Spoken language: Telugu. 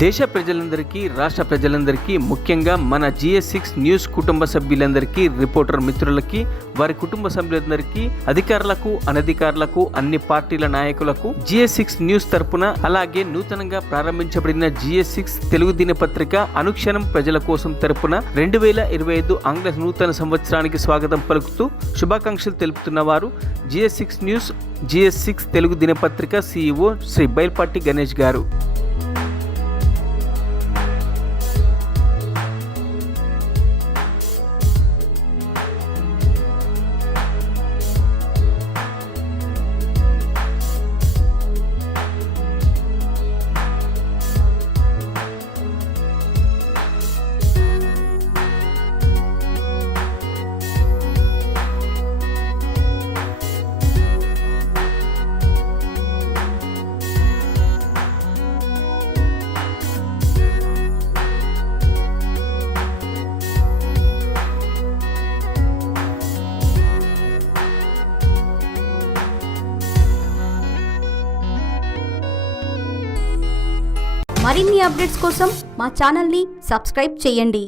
దేశ ప్రజలందరికీ, రాష్ట్ర ప్రజలందరికీ, ముఖ్యంగా మన GS6 న్యూస్ కుటుంబ సభ్యులందరికీ, రిపోర్టర్ మిత్రులకి, వారి కుటుంబ సభ్యులందరికీ, అధికారులకు, అనధికారులకు, అన్ని పార్టీల నాయకులకు GS6 న్యూస్ తరపున, అలాగే నూతనంగా ప్రారంభించబడిన GS6 తెలుగు దినపత్రిక అనుక్షణం ప్రజల కోసం తరపున 2025 ఆంగ్ల నూతన సంవత్సరానికి స్వాగతం పలుకుతూ శుభాకాంక్షలు తెలుపుతున్న వారు GS6 న్యూస్, GS6 తెలుగు దినపత్రిక CEO శ్రీ బైల్పాటి గణేష్ గారు. మరిన్ని అప్డేట్స్ కోసం మా ఛానల్ని సబ్స్క్రైబ్ చేయండి.